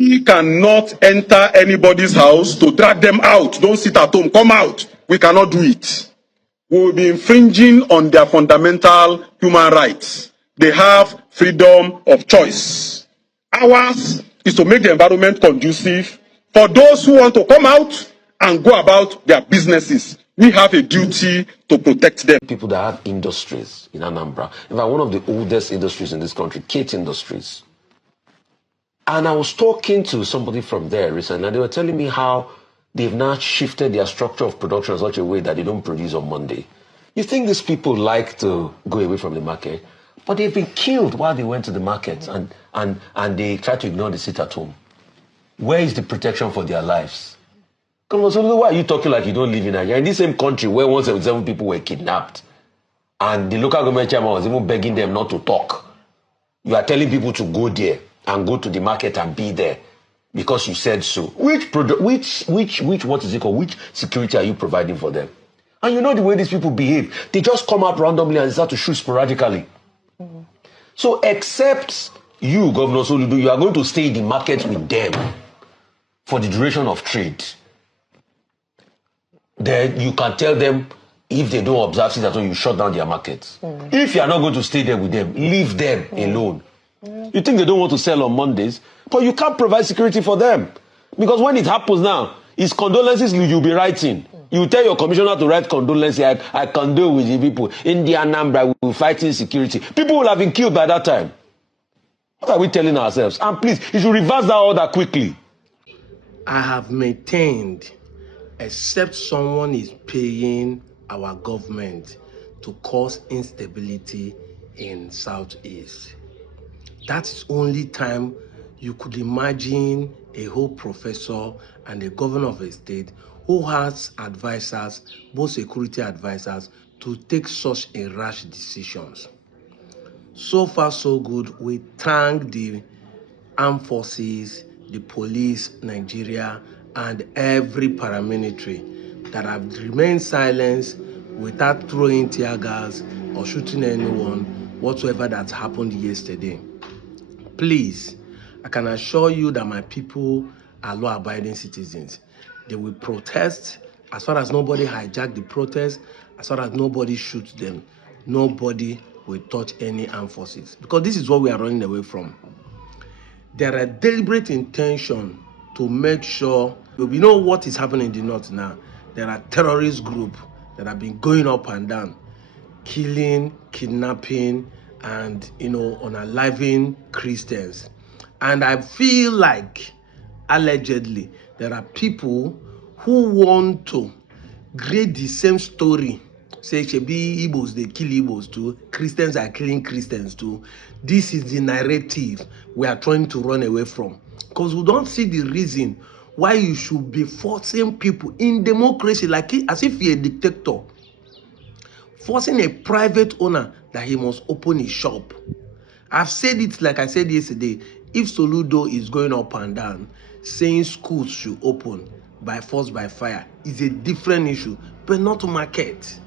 We cannot enter anybody's house to drag them out. Don't sit at home, come out. We cannot do it. We will be infringing on their fundamental human rights. They have freedom of choice. Ours is to make the environment conducive for those who want to come out and go about their businesses. We have a duty to protect them. People that have industries in Anambra. In fact, one of the oldest industries in this country, Kate Industries. And I was talking to somebody from there recently, and they were telling me how they've now shifted their structure of production in such a way that they don't produce on Monday. You think these people like to go away from the market, but they've been killed while they went to the market and they try to ignore the sit at home. Where is the protection for their lives? Come on, so why are you talking like you don't live in Nigeria? In the same country where 177 people were kidnapped and the local government chairman was even begging them not to talk. You are telling people to go there and go to the market and be there because you said so. Which what is it called? Which security are you providing for them? And you know the way these people behave. They just come out randomly and start to shoot sporadically. Mm-hmm. So except you, Governor Soludo, you are going to stay in the market with them for the duration of trade. Then you can tell them if they don't observe it at all, you shut down their markets. Mm-hmm. If you are not going to stay there with them, leave them alone. Mm-hmm. You think they don't want to sell on Mondays, but you can't provide security for them. Because when it happens now, it's condolences you'll be writing. You tell your commissioner to write condolences. I condole with the people. In the Anambra, we will fight insecurity. People will have been killed by that time. What are we telling ourselves? And please, you should reverse that order quickly. I have maintained, except someone is paying our government to cause instability in Southeast. That's only time you could imagine a whole professor and a governor of a state who has advisors, both security advisors, to take such a rash decisions. So far, so good. We thank the armed forces, the police, Nigeria, and every paramilitary that have remained silent without throwing tear gas or shooting anyone, whatsoever that happened yesterday. Please, I can assure you that my people are law-abiding citizens. They will protest as far as nobody hijack the protest, as far as nobody shoots them. Nobody will touch any armed forces, because this is what we are running away from. There are deliberate intention to make sure, we know what is happening in the north now. There are terrorist groups that have been going up and down, killing, kidnapping, and unaliving Christians. And I feel like, allegedly, there are people who want to create the same story. Say, Shebi Igbos, they kill Igbos too. Christians are killing Christians too. This is the narrative we are trying to run away from. Because we don't see the reason why you should be forcing people in democracy, like as if you're a dictator, forcing a private owner that he must open his shop. I've said it like I said yesterday. If Soludo is going up and down, saying schools should open by force, by fire, is a different issue, but not to market.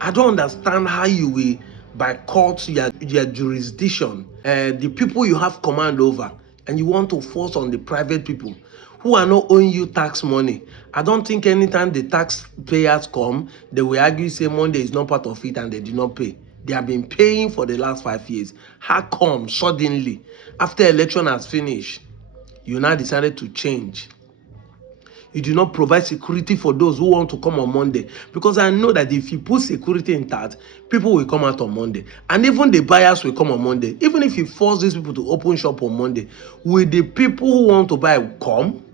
I don't understand how you will, by court, your jurisdiction, the people you have command over, and you want to force on the private people who are not owing you tax money. I don't think anytime the taxpayers come, they will argue, say Monday is not part of it and they did not pay. They have been paying for the last 5 years. How come suddenly, after election has finished, you now decided to change? You do not provide security for those who want to come on Monday. Because I know that if you put security in that, people will come out on Monday. And even the buyers will come on Monday. Even if you force these people to open shop on Monday, will the people who want to buy come?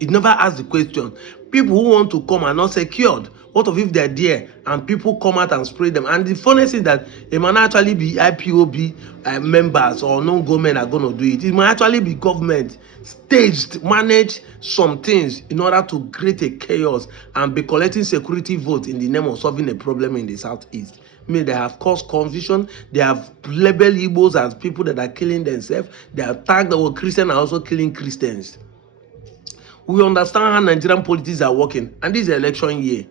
It never asks the question. People who want to come are not secured. What if they're there and people come out and spray them? And the funny thing is that it might actually be IPOB members or non-government are going to do it. It might actually be government staged, manage some things in order to create a chaos and be collecting security votes in the name of solving a problem in the Southeast. I mean, they have caused confusion. They have labeled Igbos as people that are killing themselves. They have tagged our Christians are also killing Christians. We understand how Nigerian politics are working, and this is election year.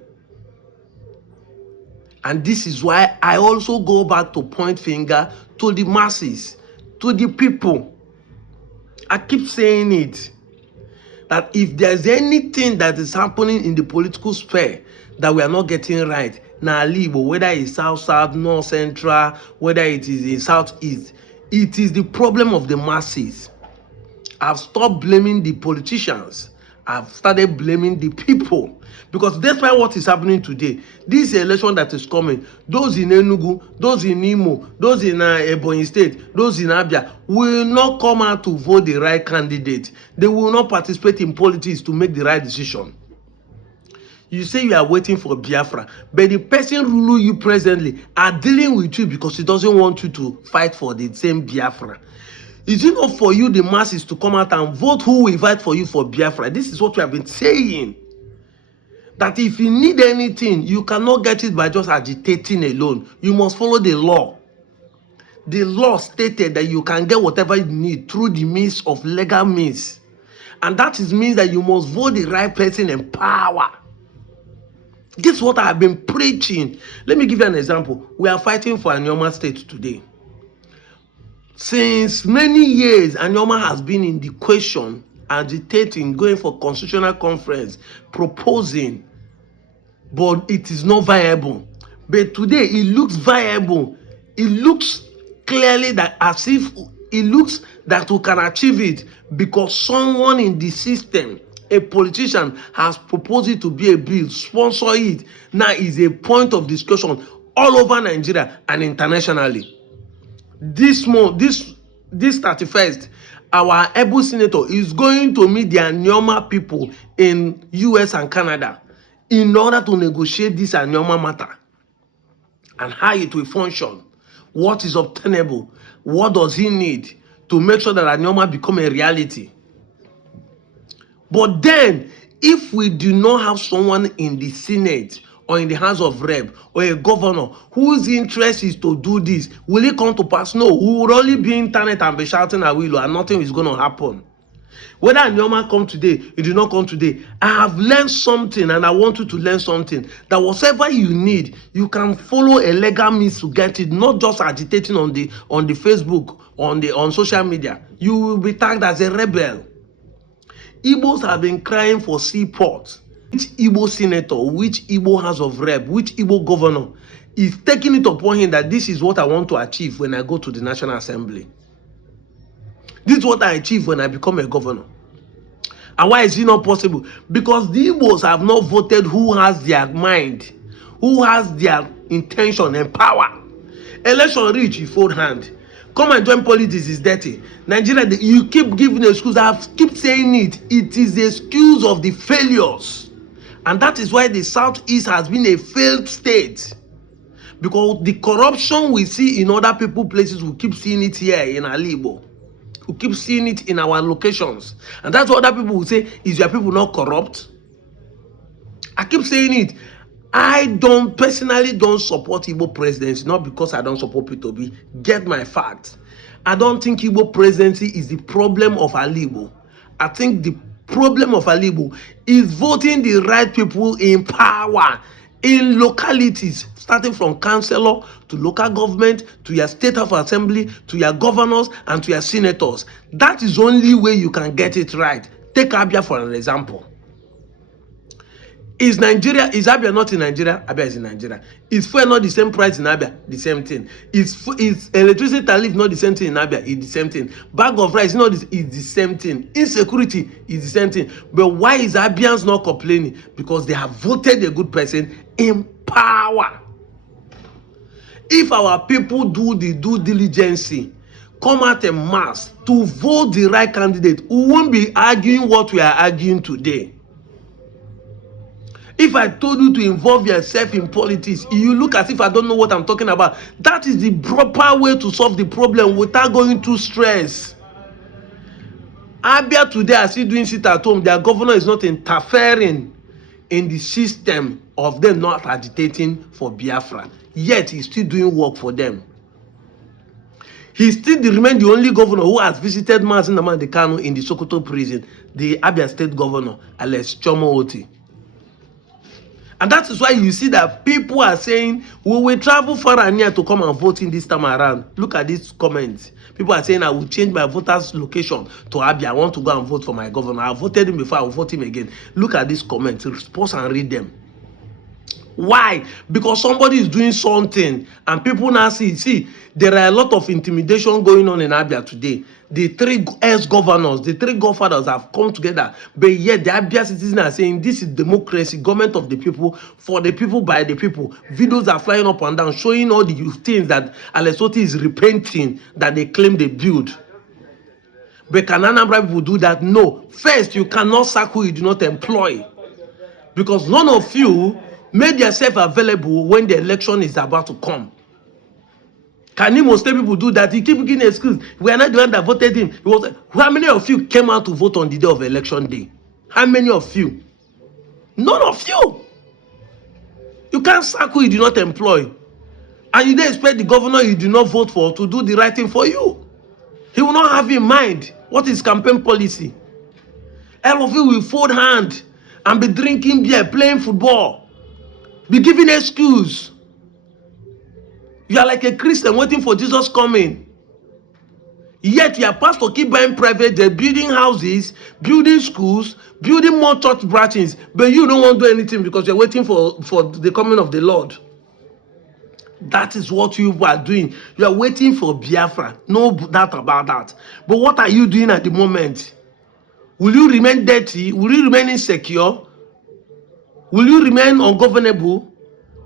And this is why I also go back to point finger to the masses, to the people. I keep saying it, that if there's anything that is happening in the political sphere that we are not getting right, now Igbo, whether it's south, north, central, whether it is in southeast, it is the problem of the masses. I've stopped blaming the politicians. I've started blaming the people. Because despite what is happening today, this election that is coming, those in Enugu, those in Imo, those in Ebonyi State, those in Abia will not come out to vote the right candidate. They will not participate in politics to make the right decision. You say you are waiting for Biafra, but the person ruling you presently are dealing with you because he doesn't want you to fight for the same Biafra. Is it not for you, the masses, to come out and vote who will fight for you for Biafra? This is what we have been saying. That if you need anything, you cannot get it by just agitating alone. You must follow the law. The law stated that you can get whatever you need through the means of legal means. And that means that you must vote the right person in power. This is what I have been preaching. Let me give you an example. We are fighting for Anambra State today. Since many years, Anambra has been in the question, agitating, going for constitutional conference, proposing, but it is not viable. But today, it looks viable. It looks clearly that as if it looks that we can achieve it because someone in the system, a politician, has proposed it to be a bill, sponsor it. Now is a point of discussion all over Nigeria and internationally. This month, this 31st, our able senator is going to meet the Anambra people in US and Canada in order to negotiate this Anambra matter and how it will function, what is obtainable, what does he need to make sure that Anambra become a reality. But then, if we do not have someone in the Senate or in the House of Rep or a governor whose interest is to do this, will it come to pass? No, we will only be internet and be shouting at Willow and nothing is going to happen. Whether Anambra come today, it did not come today. I have learned something and I want you to learn something. That whatever you need, you can follow a legal means to get it, not just agitating on the Facebook, on social media. You will be tagged as a rebel. Igbos have been crying for seaports. Which Igbo senator, which Igbo House of Rep, which Igbo governor is taking it upon him that this is what I want to achieve when I go to the National Assembly. This is what I achieve when I become a governor. And why is it not possible? Because the Igbos have not voted who has their mind, who has their intention and power. Election reach, you fold hand. Come and join politics is dirty. Nigeria, you keep giving excuse. I keep saying it. It is the excuse of the failures. And that is why the Southeast has been a failed state. Because the corruption we see in other people places, we keep seeing it here in Alibo. We keep seeing it in our locations. And that's what other people will say, is your people not corrupt? I keep saying it. I personally don't support Igbo presidency, not because I don't support P2B. Get my facts. I don't think Igbo presidency is the problem of Alibo. I think the problem of Alibo is voting the right people in power in localities, starting from councillor to local government, to your state of assembly, to your governors, and to your senators. That is the only way you can get it right. Take Abia for an example. Is Abia not in Nigeria? Abia is in Nigeria. Is fuel not the same price in Abia? The same thing. Is electricity tariff not the same thing in Abia? It's the same thing. Bag of rice is the same thing. Insecurity is the same thing. But why is Abians not complaining? Because they have voted a good person in power. If our people do the due diligence, come out en mass to vote the right candidate, we won't be arguing what we are arguing today. If I told you to involve yourself in politics, you look as if I don't know what I'm talking about. That is the proper way to solve the problem without going through stress. Abia today are still doing sit at home. Their governor is not interfering in the system of them not agitating for Biafra. Yet he's still doing work for them. He still remains the only governor who has visited Mazi Nnamdi Kanu in the Sokoto prison, the Abia State governor, Alex Chomo Oti. And that is why you see that people are saying, we will travel far and near to come and vote in this time around. Look at these comments. People are saying, I will change my voters' location to Abia. I want to go and vote for my governor. I voted him before, I will vote him again. Look at these comments. Pause and read them. Why? Because somebody is doing something and people now see, there are a lot of intimidation going on in Abia today. The three ex-governors, the three godfathers have come together, but yet the Abia citizens are saying this is democracy, government of the people, for the people, by the people. Videos are flying up and down, showing all the things that Lesotho is repenting that they claim they build. But can Anambra people do that? No. First, you cannot sack who you do not employ. Because none of you made yourself available when the election is about to come. Can Imo State people do that? You keep giving excuse. We are not the one that voted him. How many of you came out to vote on the day of election day? How many of you? None of you. You can't sack who you do not employ. And you don't expect the governor you do not vote for to do the right thing for you. He will not have in mind what is campaign policy. All of you will fold hand and be drinking beer, playing football, be giving excuse. You are like a Christian waiting for Jesus coming. Yet your pastor keep buying private jet, building houses, building schools, building more church branches, but you don't want to do anything because you're waiting for the coming of the Lord. That is what you are doing. You are waiting for Biafra. No doubt about that. But what are you doing at the moment? Will you remain dirty? Will you remain insecure? Will you remain ungovernable?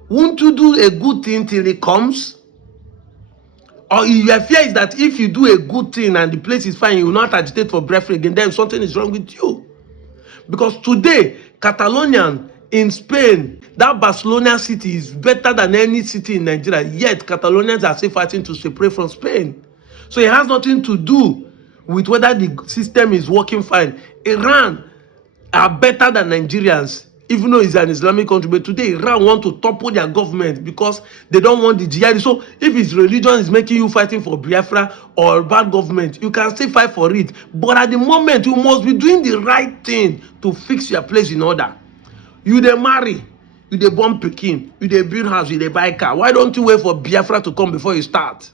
Won't you do a good thing till it comes? Or your fear is that if you do a good thing and the place is fine, you will not agitate for breath again, then something is wrong with you. Because today, Catalonian in Spain, that Barcelona city is better than any city in Nigeria, yet Catalonians are still fighting to separate from Spain. So it has nothing to do with whether the system is working fine. Iran are better than Nigerians, even though it's an Islamic country. But today, Iran want to topple their government because they don't want the jihad. So if its religion is making you fighting for Biafra or bad government, you can still fight for it. But at the moment, you must be doing the right thing to fix your place in order. You dey marry, you dey born pikin, you dey build house, you dey buy car. Why don't you wait for Biafra to come before you start?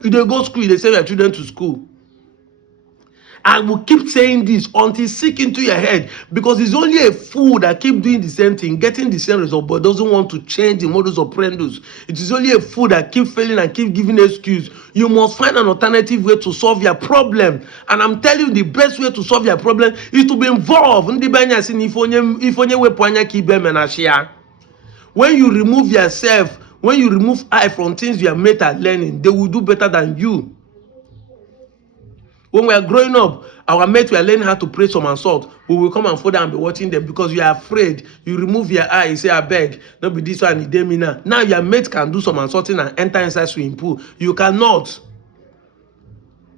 You dey go school, you dey send your children to school. I will keep saying this until sick into your head, because it's only a fool that keep doing the same thing, getting the same result, but doesn't want to change the modus operandi. It is only a fool that keep failing and keep giving excuse. You must find an alternative way to solve your problem. And I'm telling you, the best way to solve your problem is to be involved. When you remove yourself, when you remove eye from things your mate are learning, they will do better than you. When we are growing up, our mates were learning how to pray some and salt. We will come and fall down and be watching them because you are afraid. You remove your eye, you say, I beg, don't be this one, you me now. Now your mate can do some and salting and enter inside swimming pool. You cannot.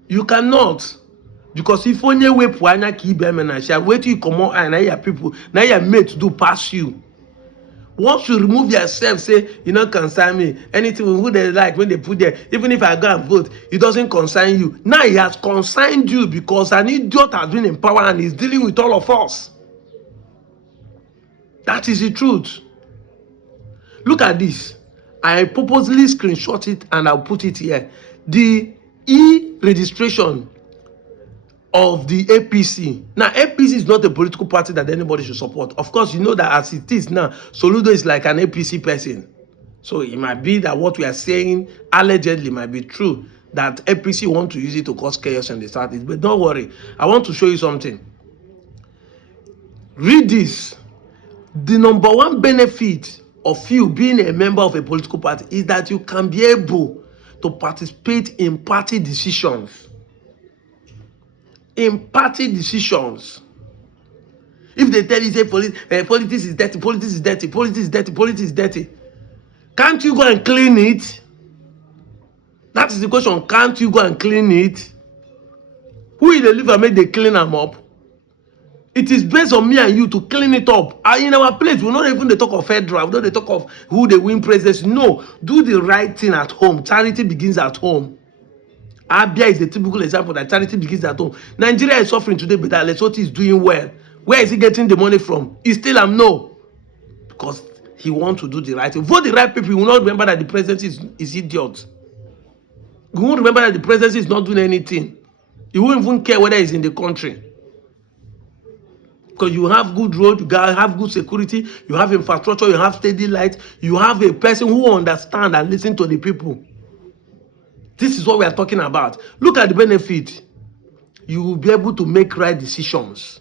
You cannot. Because if only way puanya ki be menasha, wait till you come out and now your people, now your mates do pass you. Once you remove yourself, say, you don't concern me. Anything who they like, when they put there, even if I go and vote, it doesn't concern you. Now he has concerned you because an idiot has been in power and is dealing with all of us. That is the truth. Look at this. I purposely screenshot it and I'll put it here. The e-registration of the APC. Now, APC is not a political party that anybody should support. Of course, you know that as it is now, Soludo is like an APC person. So it might be that what we are saying allegedly might be true, that APC want to use it to cause chaos in the Southeast. But don't worry, I want to show you something. Read this. The number one benefit of you being a member of a political party is that you can be able to participate in party decisions. In party decisions. If they tell you, say, politics is dirty, politics is dirty, politics is dirty, politics is dirty, can't you go and clean it? That is the question. Can't you go and clean it? Who will they leave and make they clean them up? It is based on me and you to clean it up. In our place, we're not even the talk of federal, we're not the talk of who they win presidency. No, do the right thing at home. Charity begins at home. Abia is the typical example that charity begins at home. Nigeria is suffering today, but Lesotho is doing well. Where is he getting the money from? He still no. Because he wants to do the right thing. Vote the right people. You will not remember that the president is idiot. You won't remember that the president is not doing anything. You won't even care whether he's in the country. Because you have good road, you have good security, you have infrastructure, you have steady light, you have a person who understands and listens to the people. This is what we are talking about. Look at the benefit. You will be able to make right decisions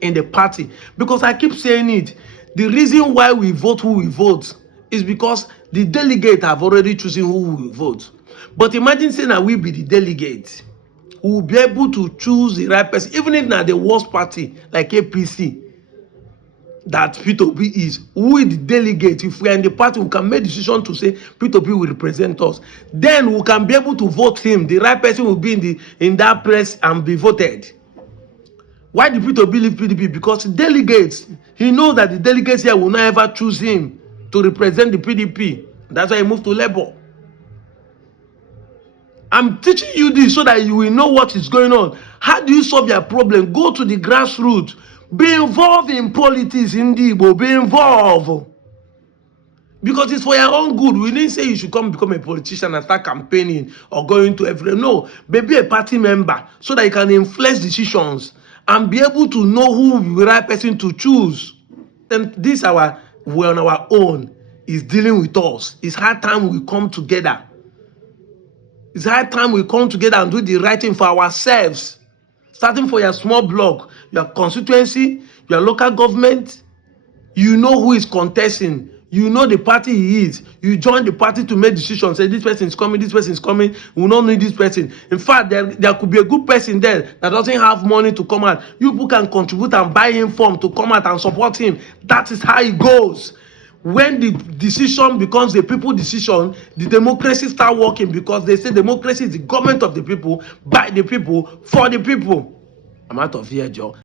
in the party. Because I keep saying it, the reason why we vote who we vote is because the delegate have already chosen who we vote. But imagine saying that we be the delegate. We will be able to choose the right person, even if not the worst party like APC that P2P is. We the delegate, if we are in the party, we can make decision to say P2P will represent us. Then we can be able to vote him. The right person will be in that place and be voted. Why did P2P leave PDP? Because the delegates, he knows that the delegates here will not ever choose him to represent the PDP. That's why he moved to Labour. I'm teaching you this so that you will know what is going on. How do you solve your problem? Go to the grassroots. Be involved in politics in Igbo. Be involved. Because it's for your own good. We didn't say you should become a politician and start campaigning or going to every... No. Be a party member so that you can influence decisions and be able to know who the right person to choose. Then this we're on our own. Is dealing with us. It's high time we come together. It's high time we come together and do the right thing for ourselves. Starting for your small block, your constituency, your local government. You know who is contesting. You know the party he is. You join the party to make decisions. Say this person is coming, this person is coming. We will not need this person. In fact, there could be a good person there that doesn't have money to come out. You people can contribute and buy him form to come out and support him. That is how it goes. When the decision becomes a people decision, the democracy start working, because they say democracy is the government of the people, by the people, for the people. I'm out of here, Joe.